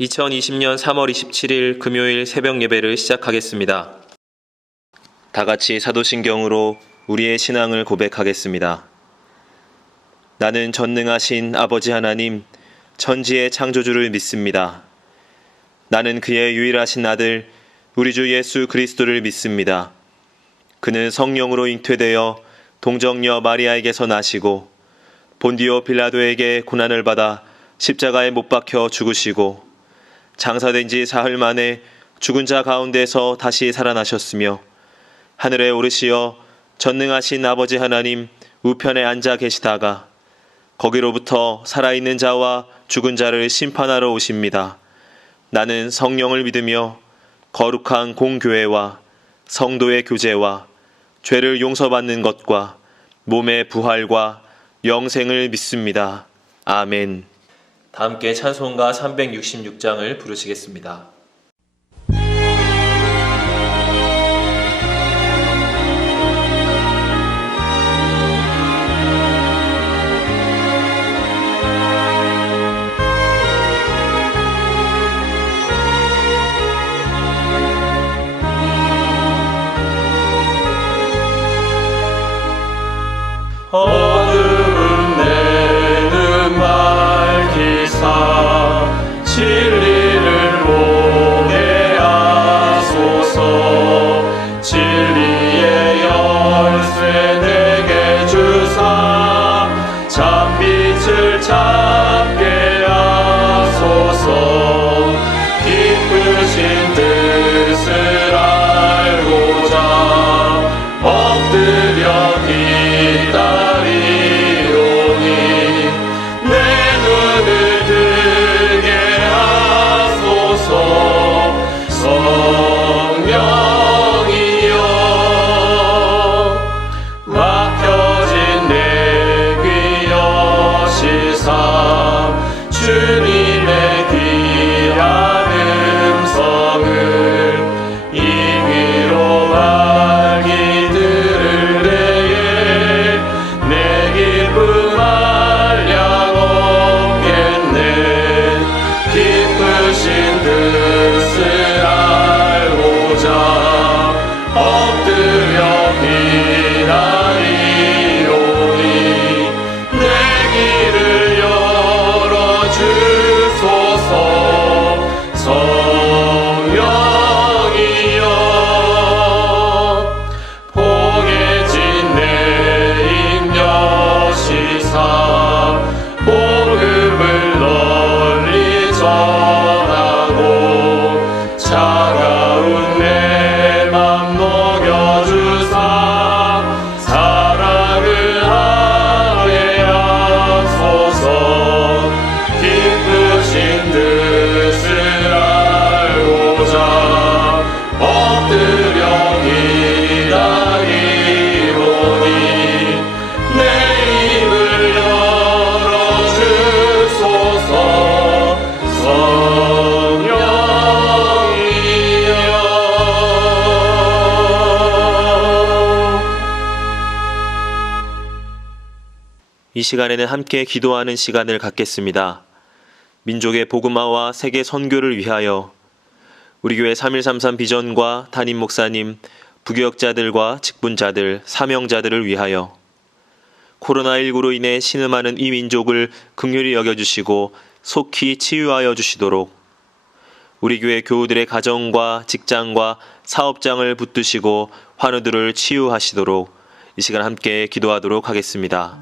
2020년 3월 27일 금요일 새벽 예배를 시작하겠습니다. 다 같이 사도신경으로 우리의 신앙을 고백하겠습니다. 나는 전능하신 아버지 하나님, 천지의 창조주를 믿습니다. 나는 그의 유일하신 아들, 우리 주 예수 그리스도를 믿습니다. 그는 성령으로 잉태되어 동정녀 마리아에게서 나시고 본디오 빌라도에게 고난을 받아 십자가에 못 박혀 죽으시고 장사된 지 사흘 만에 죽은 자 가운데서 다시 살아나셨으며 하늘에 오르시어 전능하신 아버지 하나님 우편에 앉아 계시다가 거기로부터 살아있는 자와 죽은 자를 심판하러 오십니다. 나는 성령을 믿으며 거룩한 공교회와 성도의 교제와 죄를 용서받는 것과 몸의 부활과 영생을 믿습니다. 아멘. 다 함께 찬송가 366장을 부르시겠습니다. 어두운 내는 밝히사 진리를 보게 하소서. 진리의 열쇠 내게 주사 참빛을 찾게 하소서. 기쁘신 뜻을 알고자 엎드려 기다리오니 내 눈을 뜨게 하소서. 성령이여 막혀진 내 귀 여시사 주님의 귀한 음성을 임의로 밝히 들을 때에 내 기쁨 한량 없겠네. 기쁘신 뜻을 알고자 엎드려 기다리오니 내 길을 열어주소서. 성령이여 포개진 내 입 여시사 복음을 널리 전하고 차가운 내 맘 녹여주사 사랑을 하게 하소서. 기쁘신 뜻을 알고자 엎드려 기다리오니 내 입을 열어주소서. 성령이여 이 시간에는 함께 기도하는 시간을 갖겠습니다. 민족의 복음화와 세계 선교를 위하여 우리 교회 3133 비전과 담임 목사님, 부교역자들과 직분자들, 사명자들을 위하여 코로나19로 인해 신음하는 이 민족을 긍휼히 여겨주시고 속히 치유하여 주시도록 우리 교회 교우들의 가정과 직장과 사업장을 붙드시고 환우들을 치유하시도록 이 시간 함께 기도하도록 하겠습니다.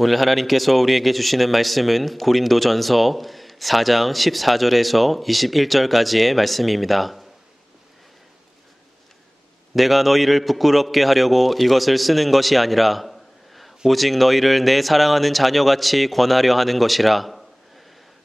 오늘 하나님께서 우리에게 주시는 말씀은 고린도전서 4장 14절에서 21절까지의 말씀입니다. 내가 너희를 부끄럽게 하려고 이것을 쓰는 것이 아니라 오직 너희를 내 사랑하는 자녀같이 권하려 하는 것이라.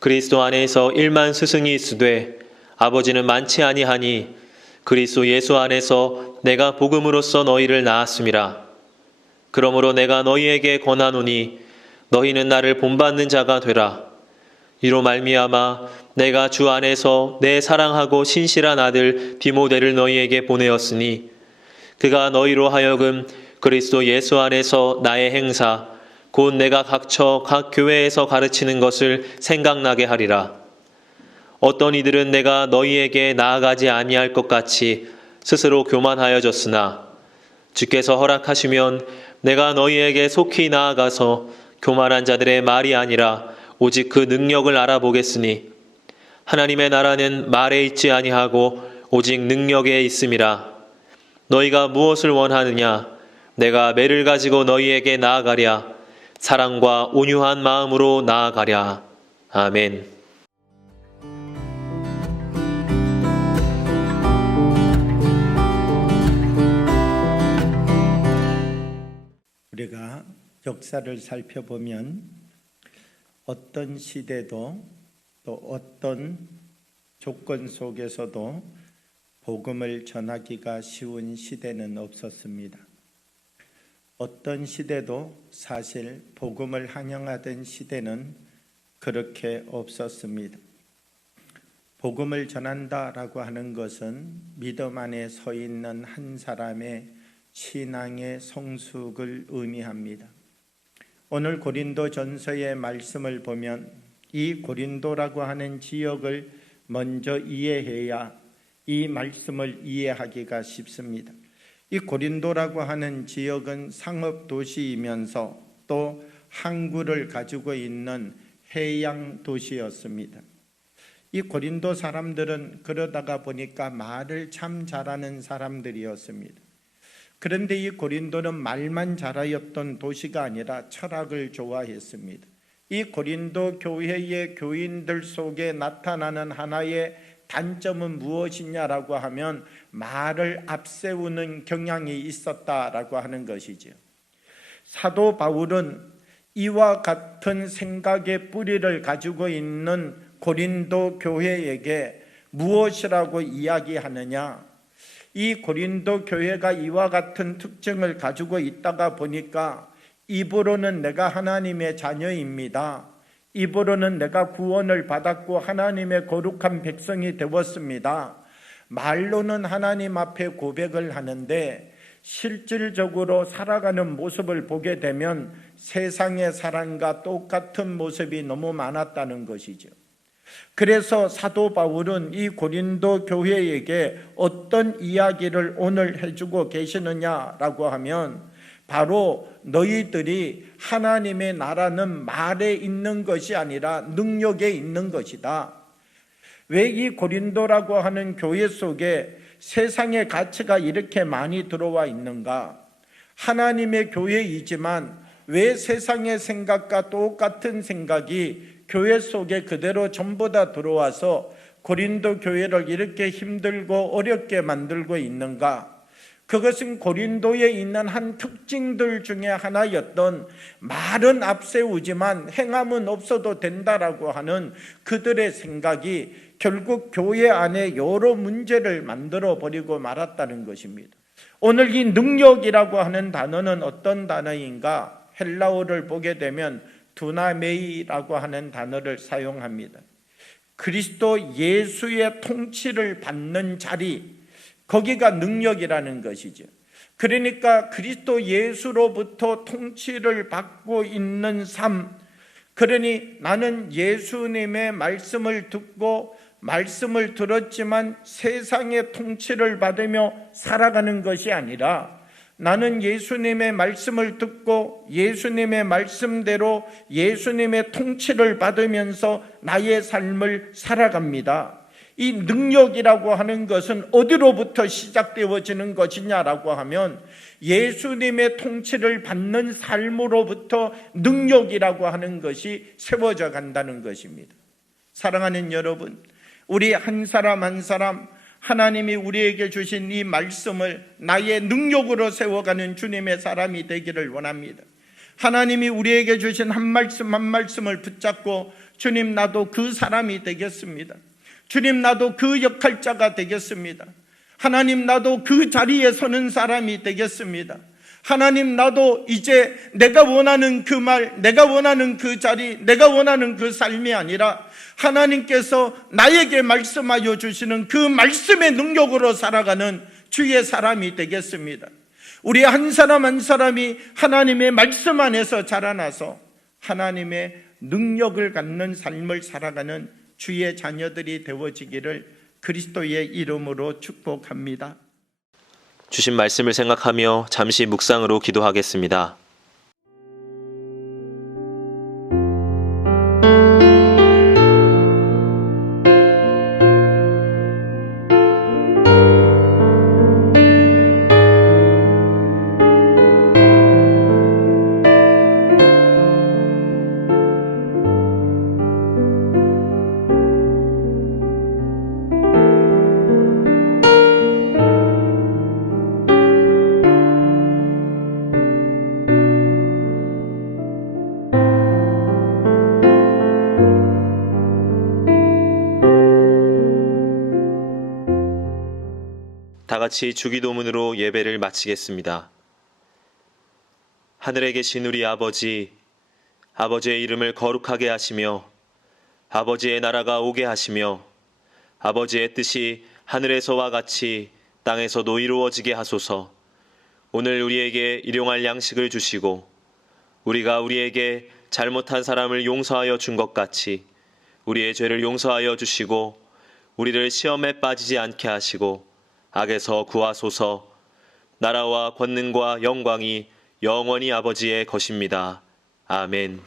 그리스도 안에서 1만 스승이 있으되 아버지는 많지 아니하니 그리스도 예수 안에서 내가 복음으로써 너희를 낳았음이라. 그러므로 내가 너희에게 권하노니 너희는 나를 본받는 자가 되라. 이로 말미암아 내가 주 안에서 내 사랑하고 신실한 아들 디모데를 너희에게 보내었으니 그가 너희로 하여금 그리스도 예수 안에서 나의 행사 곧 내가 각처 각 교회에서 가르치는 것을 생각나게 하리라. 어떤 이들은 내가 너희에게 나아가지 아니할 것 같이 스스로 교만하여졌으나 주께서 허락하시면 내가 너희에게 속히 나아가서 교만한 자들의 말이 아니라 오직 그 능력을 알아보겠으니 하나님의 나라는 말에 있지 아니하고 오직 능력에 있음이라. 너희가 무엇을 원하느냐? 내가 매를 가지고 너희에게 나아가랴. 사랑과 온유한 마음으로 나아가랴. 아멘. 우리가 역사를 살펴보면 어떤 시대도 또 어떤 조건 속에서도 복음을 전하기가 쉬운 시대는 없었습니다. 어떤 시대도 사실 복음을 환영하던 시대는 그렇게 없었습니다. 복음을 전한다라고 하는 것은 믿음 안에 서 있는 한 사람의 신앙의 성숙을 의미합니다. 오늘 고린도 전서의 말씀을 보면 이 고린도라고 하는 지역을 먼저 이해해야 이 말씀을 이해하기가 쉽습니다. 이 고린도라고 하는 지역은 상업 도시이면서 또 항구를 가지고 있는 해양 도시였습니다. 이 고린도 사람들은 그러다가 보니까 말을 참 잘하는 사람들이었습니다. 그런데 이 고린도는 말만 잘하였던 도시가 아니라 철학을 좋아했습니다. 이 고린도 교회의 교인들 속에 나타나는 하나의 단점은 무엇이냐라고 하면 말을 앞세우는 경향이 있었다라고 하는 것이죠. 사도 바울은 이와 같은 생각의 뿌리를 가지고 있는 고린도 교회에게 무엇이라고 이야기하느냐? 이 고린도 교회가 이와 같은 특징을 가지고 있다가 보니까 입으로는 내가 하나님의 자녀입니다. 입으로는 내가 구원을 받았고 하나님의 거룩한 백성이 되었습니다. 말로는 하나님 앞에 고백을 하는데 실질적으로 살아가는 모습을 보게 되면 세상의 사람과 똑같은 모습이 너무 많았다는 것이죠. 그래서 사도 바울은 이 고린도 교회에게 어떤 이야기를 오늘 해주고 계시느냐라고 하면 바로 너희들이 하나님의 나라는 말에 있는 것이 아니라 능력에 있는 것이다. 왜 이 고린도라고 하는 교회 속에 세상의 가치가 이렇게 많이 들어와 있는가? 하나님의 교회이지만 왜 세상의 생각과 똑같은 생각이 교회 속에 그대로 전부 다 들어와서 고린도 교회를 이렇게 힘들고 어렵게 만들고 있는가? 그것은 고린도에 있는 한 특징들 중에 하나였던 말은 앞세우지만 행함은 없어도 된다라고 하는 그들의 생각이 결국 교회 안에 여러 문제를 만들어 버리고 말았다는 것입니다. 오늘 이 능력이라고 하는 단어는 어떤 단어인가? 헬라어를 보게 되면 두나메이라고 하는 단어를 사용합니다. 그리스도 예수의 통치를 받는 자리, 거기가 능력이라는 것이죠. 그러니까 그리스도 예수로부터 통치를 받고 있는 삶, 그러니 나는 예수님의 말씀을 듣고 말씀을 들었지만 세상의 통치를 받으며 살아가는 것이 아니라 나는 예수님의 말씀을 듣고 예수님의 말씀대로 예수님의 통치를 받으면서 나의 삶을 살아갑니다. 이 능력이라고 하는 것은 어디로부터 시작되어지는 것이냐라고 하면 예수님의 통치를 받는 삶으로부터 능력이라고 하는 것이 세워져 간다는 것입니다. 사랑하는 여러분, 우리 한 사람 한 사람 하나님이 우리에게 주신 이 말씀을 나의 능력으로 세워가는 주님의 사람이 되기를 원합니다. 하나님이 우리에게 주신 한 말씀 한 말씀을 붙잡고 주님 나도 그 사람이 되겠습니다. 주님 나도 그 역할자가 되겠습니다. 하나님 나도 그 자리에 서는 사람이 되겠습니다. 하나님 나도 이제 내가 원하는 그 말, 내가 원하는 그 자리, 내가 원하는 그 삶이 아니라 하나님께서 나에게 말씀하여 주시는 그 말씀의 능력으로 살아가는 주의 사람이 되겠습니다. 우리 한 사람 한 사람이 하나님의 말씀 안에서 자라나서 하나님의 능력을 갖는 삶을 살아가는 주의 자녀들이 되어지기를 그리스도의 이름으로 축복합니다. 주신 말씀을 생각하며 잠시 묵상으로 기도하겠습니다. 다 같이 주기도문으로 예배를 마치겠습니다. 하늘에 계신 우리 아버지, 아버지의 이름을 거룩하게 하시며 아버지의 나라가 오게 하시며 아버지의 뜻이 하늘에서와 같이 땅에서도 이루어지게 하소서. 오늘 우리에게 일용할 양식을 주시고 우리가 우리에게 잘못한 사람을 용서하여 준 것 같이 우리의 죄를 용서하여 주시고 우리를 시험에 빠지지 않게 하시고 악에서 구하소서. 나라와 권능과 영광이 영원히 아버지의 것입니다. 아멘.